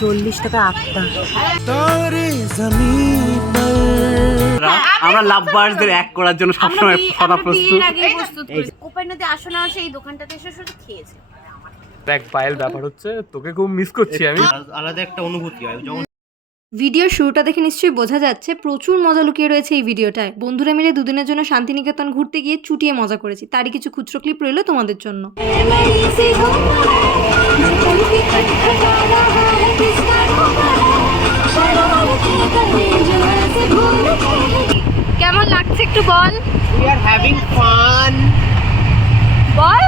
40 টাকা 8টা। আমরা লাভবার্সদের এক করার জন্য সবসময় সদা প্রস্তুত। কোপাই নদী আসো না আসে এই দোকানটাতে এসে শুধু খেয়েছে। দেখ পায়েল, ব্যাপার হচ্ছে তোকে খুব মিস করছি আমি। আলাদা একটা অনুভূতি হয় যখন ভিডিওর শুরুটা দেখে নিশ্চয়ই বোঝা যাচ্ছে প্রচুর মজা লুকিয়ে রয়েছে এই ভিডিওটায়। বন্ধুরা মিলে দুদিনের জন্য শান্তিনিকেতন ঘুরতে গিয়ে চুটিয়ে মজা করেছি, তারই কিছু খুচরো ক্লিপ রইল তোমাদের জন্য। কেমন লাগছে একটু বল। We are having fun. Ball.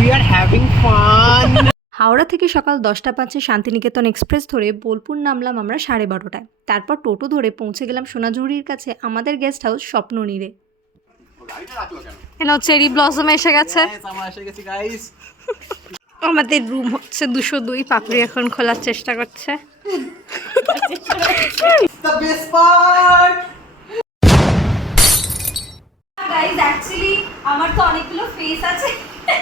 We are having fun. Howrah থেকে সকাল 10টা 5-এ শান্তিনিকেতন এক্সপ্রেস ধরে বোলপুর নামলাম আমরা 12:30টায়। তারপর টোটো ধরে পৌঁছে গেলাম সোনাঝুরির কাছে আমাদের গেস্ট হাউস স্বপ্ননীরে। চেরি ব্লসম এসে গেছে। আমাদের রুম হচ্ছে 202। পাপড়ি এখন খোলার চেষ্টা করছে। The best part. Guys actually আমার তো অনেকগুলো ফেস আছে।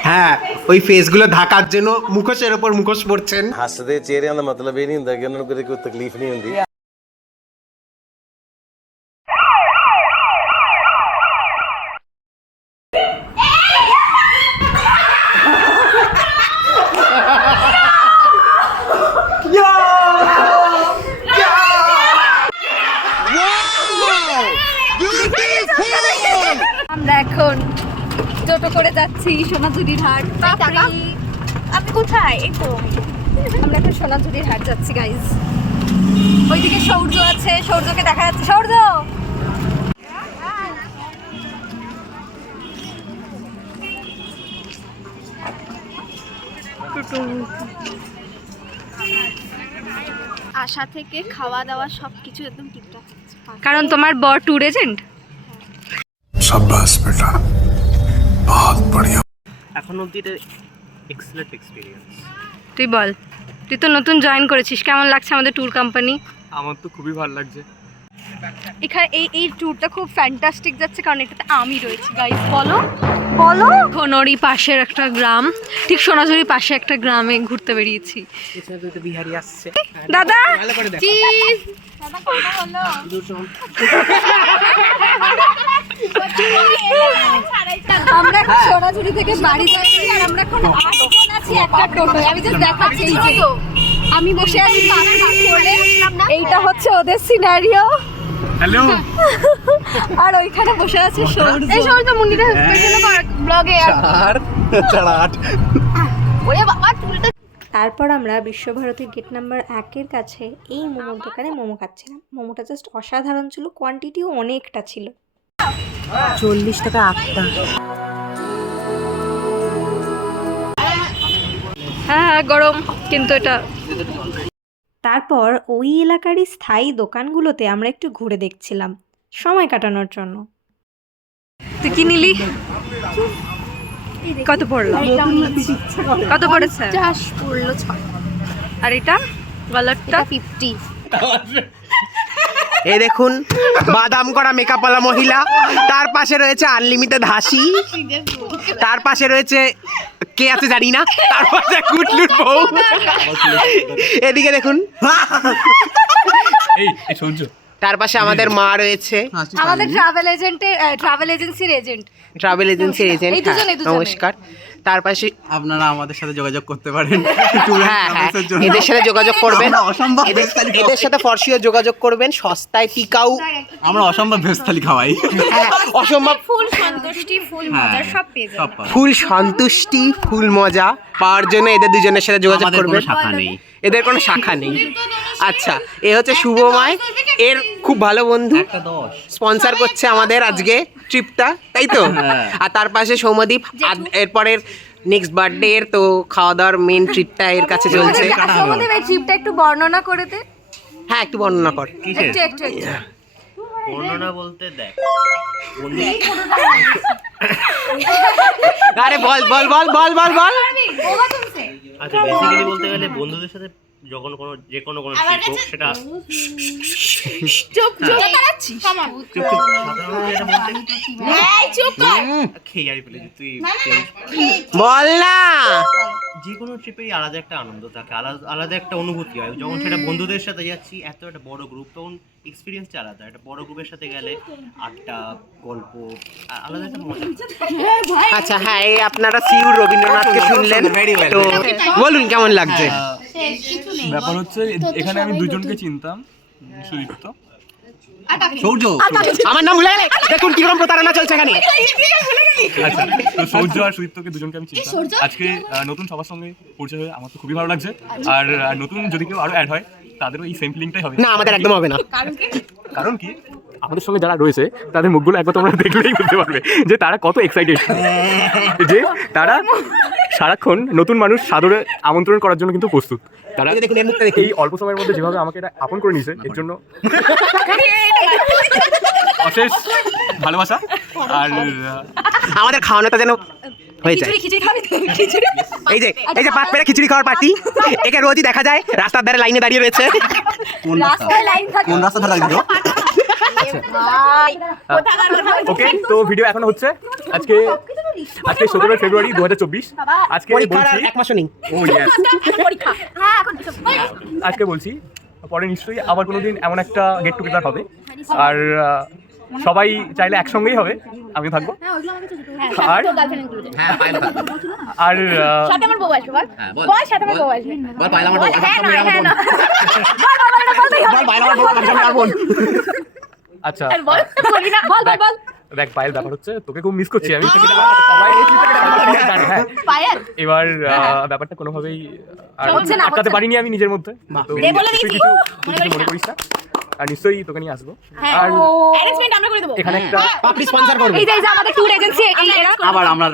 হ্যাঁ, ওই ফেসগুলো ঢাকার জন্য মুখোশের উপর মুখোশ পরছেন। ਹੱਸਦੇ ਚਿਹਰਿਆਂ ਦਾ ਮਤਲਬ ਇਹ ਨਹੀਂ ਹੁੰਦਾ ਕਿ ਉਹਨਾਂ ਨੂੰ ਕਦੇ ਕੋਈ ਤਕਲੀਫ ਨਹੀਂ ਹੁੰਦੀ। আমরা এখন টোটো করে যাচ্ছি সোনাঝুরির হাট। আপনি কোথায়? এই তো আমরা এখন সোনাঝুরির হাট যাচ্ছি গাইজ। ওইদিকে সৌর্য আছে, সৌর্যকে দেখা যাচ্ছে। সৌর্য আশা থেকে খাওয়া দাওয়া সবকিছু একদম ঠিকঠাক। কারণ তোমার বর ট্যুর এজেন্ট। शाबाश बेटा, बहुत बढ़िया। এখন অবধি এটা এক্সেলেন্ট এক্সপিরিয়েন্স। তুই বল, তুই তো নতুন জয়েন করেছিস, কেমন লাগছে আমাদের ট্যুর কোম্পানি? আমার তো খুবই ভালো লাগছে। এখানে এই ট্যুরটা খুব ফ্যান্টাস্টিক যাচ্ছে কারণ এটাতে আমি রয়েছি গাইস। বলো বলো। ঘনরি পাশের একটা গ্রাম, ঠিক সোনাঝুরির পাশে একটা গ্রামে ঘুরতে বেরিয়েছি। বিহারি আসছে। দাদা চিজ দাদা কথা বলো। আমরা এখন সোনাঝুরি থেকে বাড়ি যাচ্ছি আর আমরা এখন 8 জন আছি একটা টোটোয়। আমি জাস্ট দেখাচ্ছি এই যে আমি বসে আছি পাশের কোলে, এইটা হচ্ছে ওদের সিনারিও। হ্যালো। আর ওইখানে বসে আছে সৌর্য। এই সৌর্য মুন্ডিটা পেছনে ব্লগে আর ওরে বাবা চুলটা। তারপর আমরা বিশ্বভারতীর গেট নাম্বার 1-এর কাছে এই মোমোর দোকানে মোমো খাচ্ছিলাম। মোমোটা জাস্ট অসাধারণ ছিল, কোয়ান্টিটিও অনেকটা ছিল। 40 টাকা 8টা। হ্যাঁ গরম, কিন্তু এটা। তারপর ওই এলাকারই স্থায়ী দোকানগুলোতে আমরা একটু ঘুরে দেখছিলাম সময় কাটানোর জন্য। তুই কি নিলি? কত পড়লো? কত পড়েছে? 50 পড়লো 6। আর এটা গলারটা 50। এই দেখুন বাদাম করা মেকআপওয়ালা মহিলা, তার পাশে রয়েছে আনলিমিটেড হাসি, তার পাশে রয়েছে কে আছে জানি না, তার পাশে কুটলুর বউ। এদিকে দেখুন এই সৌর্য, তার পাশে আমাদের মা রয়েছে, আমাদের ট্রাভেল এজেন্সির এজেন্ট। ট্রাভেল এজেন্সির এজেন্ট। এই দুজনে। নমস্কার। তার পাশে আপনারা আমাদের সাথে যোগাযোগ করতে পারেন। হ্যাঁ হ্যাঁ, এদের সাথে যোগাযোগ করবেন, এদের সাথে ফরশিও যোগাযোগ করবেন। সস্তায় টিকাউ, আমরা অসম্ভব ভেজ থালি খাওয়াই। অসম্ভব ফুল সন্তুষ্টি, ফুল মজা সব পেয়ে যাবে। ফুল সন্তুষ্টি, ফুল মজা পাওয়ার জন্য এদের দুজনের সাথে যোগাযোগ আমাদের কোনো করবেন। শাখা নেই। এদের কোনো শাখা নেই। আচ্ছা, এ হচ্ছে শুভময়, এর খুব ভালো বন্ধু, একটা 10 স্পন্সর করছে আমাদের আজকে ট্রিপটা, তাই তো? আর তার পাশে সৌম্যদীপ, এরপরের নেক্সট বার্থডে এর তো খাওয়া দাওয়ার মেন ট্রিপটা এর কাছে চলছে। আমাদের এই ট্রিপটা একটু বর্ণনা করে দে। হ্যাঁ, একটু বর্ণনা কর। একটু বর্ণনা বলতে দেখ, আরে বল বল বল বল বল বল। আচ্ছা বেসিক্যালি বলতে গেলে বন্ধুদের সাথে যখন যে কোনো ট্রিপ হোক সেটা চুপ চুপ সাধারণত এটা বলতে খেয়ে যাবি বলে তুই বল না। যে কোনো ট্রিপেই আলাদা একটা আনন্দ থাকে, আলাদা একটা অনুভূতি হয়। যখন সেটা বন্ধুদের সাথে যাচ্ছি, এত একটা বড় গ্রুপ, তখন এক্সপিরিয়েন্সটা আলাদা। একটা বড় গ্রুপের সাথে গেলে আড্ডা, গল্প, আলাদা একটা মজা। আচ্ছা হ্যাঁ, এই আপনারা সিউর রবীন্দ্রনাথকে শুনলেন, তো বলুন কেমন লাগছে? ব্যাপার হচ্ছে এখানে আমি দুজনকে চিনতাম, সুদীপ্ত সৌর্য, আমার নাম ভুলে গেলে, দেখুন কিরকম প্রতারণা চলছে এখানে। আচ্ছা, তো সৌর্য আর সুদীপ্তকে দুজনকে আমি চিনতাম। আজকে নতুন সবার সঙ্গে পরিচয় হয়ে আমার তো খুবই ভালো লাগছে। আর নতুন যদি কেউ আরো অ্যাড হয় তাদেরও এই সেম ফিলিংটাই হবে। না, আমাদের একদম হবে না। কারণ কি, আমাদের সঙ্গে যারা রয়েছে তাদের মুখগুলো একবার তোমরা দেখলেই বুঝতে পারবে যে তারা কত এক্সাইটেড, যে তারা সারাক্ষণ নতুন মানুষ সাদরে আমন্ত্রণ করার জন্য কিন্তু প্রস্তুত। তারা দেখুন এর মুখটা দেখুন। এই অল্প সময়ের মধ্যে যেভাবে আমাকে এটা আপন করে নিয়েছে, এর জন্য অশেষ ভালোবাসা। আর আমাদের খাওয়ানোটা যেন হয়ে যায়। এই যে পাত পেরে খিচুড়ি খাওয়ার পার্টি, একে রোজই দেখা যায় রাস্তার ধারে লাইনে দাঁড়িয়ে রয়েছে। রাস্তায় লাইন থাকে। কোন রাস্তা ধরে লাগলো? ওকে, তো ভিডিও এখন হচ্ছে। আজকে 17 ফেব্রুয়ারি 2024। আজকে পরীক্ষার বলছি, আর এক মাসও নেই। ও ইয়েস, হ্যাঁ এখন আজকে বলছি পরে নিশ্চয়ই আবার কোনোদিন এমন একটা গেট টুগেদার হবে। আর সবাই চাইলে একসঙ্গেই হবে, আমি থাকবো। আর আর সাথে আমার বউ আসবে, বল সাথে আমার বউ আসবে, বল বাইরে আমার হ্যাঁ না আচ্ছা, বল বলি না, বল বল দেখ পায়েল, ব্যাপার হচ্ছে তোকে খুব মিস করছি আমি। সবাই এই চিন্তাটা জানে, হ্যাঁ। পায়েল এবার ব্যাপারটা কোনোভাবেই আটকাতে পারিনি আমি নিজের মধ্যে। তো তুই কিছু মনে করিস না, আর নিশ্চয়ই তোকে নিয়ে আসবো। আর অ্যারেঞ্জমেন্ট আমরা করে দেব। এখানে একটা পাপড়ি স্পন্সর করবে। এই যে আমাদের ট্যুর এজেন্সি, এরা আবার আমরা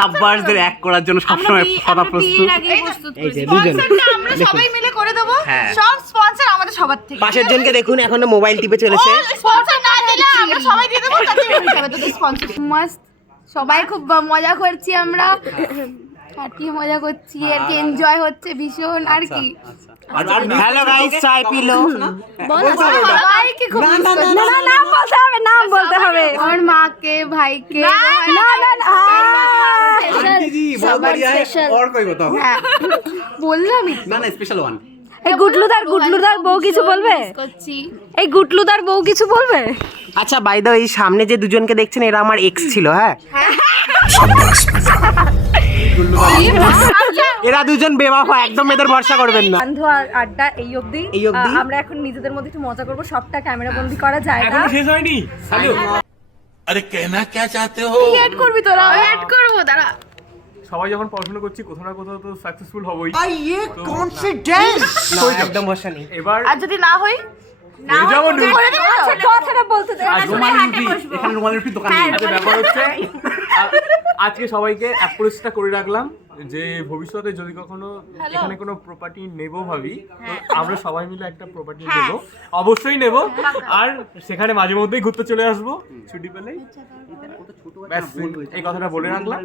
লাভবার্সদের এক করার জন্য সবসময় সদা প্রস্তুত। এই যে দুজন আমরা সবাই মিলে করে দেব। হ্যাঁ। সব স্পন্সর আমাদের সবার থেকে। পাশের জনকে দেখুন এখনো মোবাইল টিপে চলেছে। স্পন্সর না দিলে আমরা সবাই দিয়ে দেব, তাতে হবে তোদের স্পন্সর। মস্ত সবাই খুব মজা করছি আমরা, আর কি মজা করছি, আর কি এনজয় হচ্ছে ভীষণ। আর কি হ্যালো গাইস, চাই পিলো। সবাইকে খুব মিস করছি। না নাম বলতে হবে, নাম বলতে হবে। আমার মাকে, ভাইকে, না সবার স্পেশাল। और कोई बताओ। হ্যাঁ বললামই না না স্পেশাল ওয়ান। এই গুটলুদার বউ কিছু বলবে? করছি। এই গুটলুদার বউ কিছু বলবে? আচ্ছা বাই দ্য এই সামনে যে দুজনকে দেখছেন এরা আমার এক্স ছিল। হ্যাঁ, शाबाश बेटा এরা দুজন বেওয়াফা, একদম এদের ভরসা করবেন না। বন্ধু আড্ডা এই অবধি। এই অবধি? আমরা এখন নিজেদের মধ্যে একটু মজা করবো, সবটা ক্যামেরা বন্দি করা যায় না। এখনো শেষ হয়নি। হ্যালো, अरे कहना क्या चाहते हो? এড করবি তোরা? এড করব দাঁড়া। সবাই যখন পড়াশোনা করছি কোথাও না কোথাও তো সাকসেসফুল হবই। না, একদম ভরসা নেই। এবার আর যদি না হই হয়ে যাবো না। আচ্ছা, কথাটা বলতে দে। এখানে রুমালের রুটির দোকান নেই। আচ্ছা, ব্যাপার হচ্ছে আজকে সবাইকে অ্যাপ্রোচটা করে রাখলাম যে ভবিষ্যতে যদি কখনো এখানে কোনো প্রপার্টি নেব ভাবি, তো আমরা সবাই মিলে একটা প্রপার্টি নেব, অবশ্যই নেব। আর সেখানে মাঝে মধ্যেই ঘুরতে চলে আসবো ছুটি পেলেই। ব্যাস, এই কথাটা বলে রাখলাম।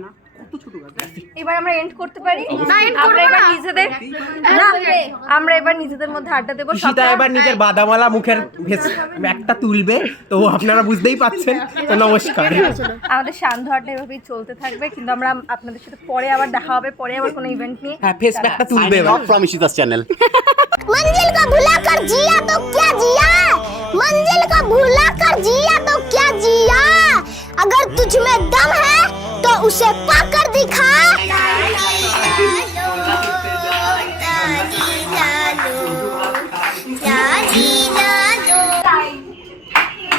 এবার আমরা এন্ড করতে পারি। আমরা এবার নিজেদের মধ্যে আড্ডা দেবো। ঈশিতা এবার নিজের বাদামালা মুখের একটা তুলবে, তো আপনারা বুঝতেই পাচ্ছেন। তো নমস্কার। আমাদের সান্ধ্য আড্ডা এভাবেই চলতে থাকবে, কিন্তু আমরা আপনাদের সাথে পরে আবার দেখা হবে, পরে আবার কোনো ইভেন্ট নিয়ে। হ্যাঁ, ফেস প্যাকটা তুলবে এবার। From Ishita's channel. मंजिल को भुला कर जिया तो क्या जिया, मंजिल को भुला कर जिया तो क्या जिया, अगर तुझ में दम है तो उसे पाकर दिखा।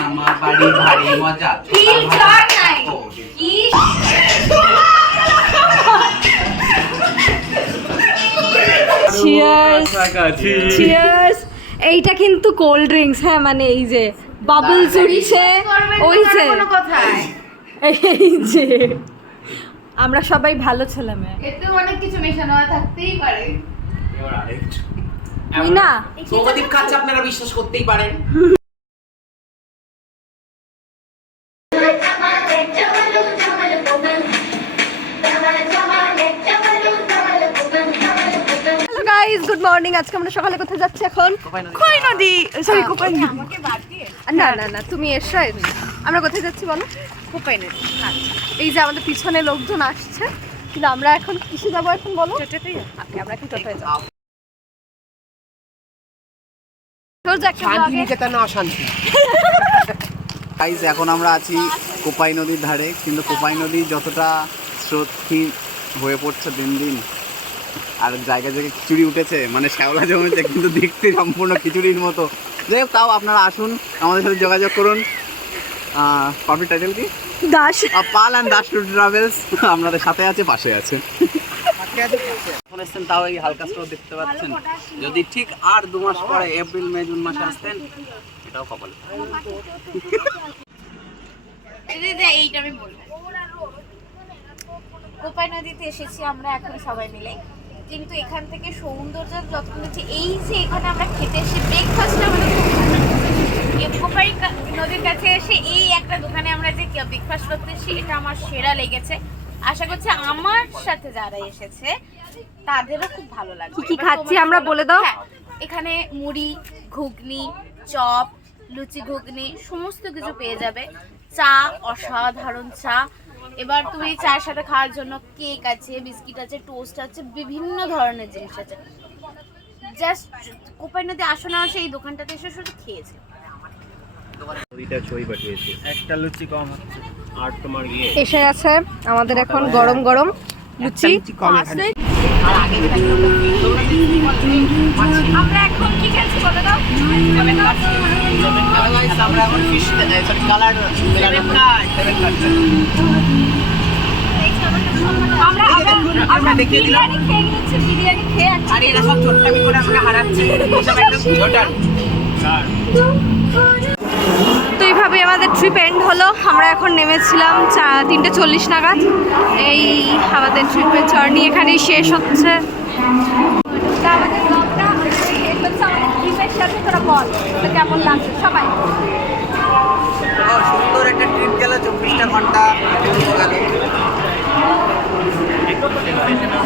আমার বাড়ি ভারী মজা। চিয়ার্স। এইটা কিন্তু কোল্ড ড্রিঙ্কস, হ্যাঁ, মানে এই যে বাবলস উঠছে, ওই যে এই যে আমরা সবাই ভালো ছেলে মেয়ে। এতে অনেক কিছু মেশানো থাকতেই পারে। তুই না সৌগদীপ খাচ্ছে, আপনারা বিশ্বাস করতেই পারেন। Guys, good morning. মর্নিং। আজকে আমরা সকালে কোথায় যাচ্ছি এখন? খই নদী, সরি কোপাই নদী। না না না, তুমি এসো। আমরা কোথায় যাচ্ছি বলো? কোপাই নদী। এই যে আমাদের পিছনে লোকজন আসছে, কিন্তু আমরা এখন কিসে যাবো এখন বলো? টোটোতেই যাবো। ওকে, আমরা এখন টোটোয় যাবো। তোর যে একটা শান্তি vlog-এ- নিকেতনে অশান্তি। গাইস, এখন আমরা আছি কোপাই নদীর ধারে, কিন্তু কোপাই নদী যতটা স্রোতহীন হয়ে পড়ছে দিন দিন, আর জায়গায় জায়গায় খিচুড়ি উঠেছে, মানে শ্যাওলা জমেছে, কিন্তু দেখতে সম্পূর্ণ খিচুড়ির মতো। যাই হোক, তাও আপনারা আসুন, আমাদের সাথে যোগাযোগ করুন। কফি টাইটেল কি? দাস। পাল অ্যান্ড দাস ট্যুর ট্রাভেলস আপনাদের সাথে আছে, পাশে আছে। এখন এসছেন, তাও এই হালকা স্রোত দেখতে পাচ্ছেন। যদি ঠিক আর 2 মাস পরে এপ্রিল মে জুন মাসে আসতেন, এটাও কপাল। এইটা আমি বলবো। কোপাই নদীতে এসেছি আমরা এখন সবাই মিলে, কিন্তু এখান থেকে সৌন্দর্য যতক্ষণ দেখছি, এই যে এখানে আমরা খেতে এসে ব্রেকফাস্টটা আমাদের খুব ভালো লাগছে। কোপাই নদীর কাছে এসে এই একটা দোকানে আমরা যে ব্রেকফাস্ট করতে এসেছি, এটা আমার সেরা লেগেছে। আশা করছি আমার সাথে যারা এসেছে তাদেরও খুব ভালো লাগবে। কি কি খাচ্ছি আমরা বলে দাও। হ্যাঁ, এখানে মুড়ি, ঘুগনি, চপ, লুচি, ঘুগনি সমস্ত কিছু পেয়ে যাবে। চা, অসাধারণ চা। এবার তুমি চায়ের সাথে খাওয়ার জন্য কেক আছে, বিস্কিট আছে, টোস্ট আছে, বিভিন্ন ধরনের জিনিস আছে। জাস্ট কোপাই নদী আসো না আসে এই দোকানটাতে এসে শুধু খেয়েছে। দুইটা ছই পাঠিয়েছি, একটা লুচি কম হচ্ছে, আর তোমার এসে গেছে আমাদের এখন গরম গরম লুচি। আমরা এখন কি খাচ্ছি বলে দাও? আমরা এখন ফিশ কালার আমরা বিরিয়ানি খেয়ে নিয়েছি, বিরিয়ানি খেয়ে আর এরা সব ছোট্টামি করে আমাকে হারাচ্ছে, এসব একদম ভিডিওটা। তো এইভাবে আমাদের ট্রিপ এন্ড হলো। আমরা এখন নেমেছিলাম 3:40 নাগাদ। এই আমাদের ট্রিপের জার্নি এখানেই শেষ হচ্ছে। তা আমাদের ব্লগটা শেষ হচ্ছে আমাদের ট্রিপের সাথে। তোরা বল তো কেমন লাগছে সবাই? সুন্দর একটা ট্রিপ গেল, 24টা ঘন্টা গেল।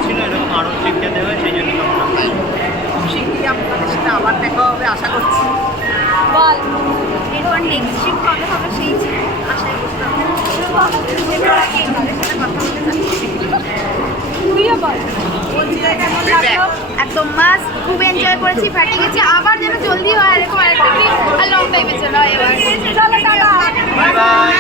ছিল এরকম আরো ট্রিপটা দেওয়া, সেই জন্য শিগগিরই আপনাদের সাথে আবার দেখা হবে আশা করছি। বল এরপর নেক্সট ট্রিপ কবে হবে সেই আশায় করতে হবে। এরপর আগে তাদের সাথে কথা বলে যাচ্ছি। তুইও বল। একদম মাস্ট, খুব এনজয় করেছি, ফাটিয়ে গেছি। আবার যেন জলদি হয় এরকম আরেকটা ট্রিপ, আর লং টাইমে চলো এবার। চলো টাটা। Bye bye.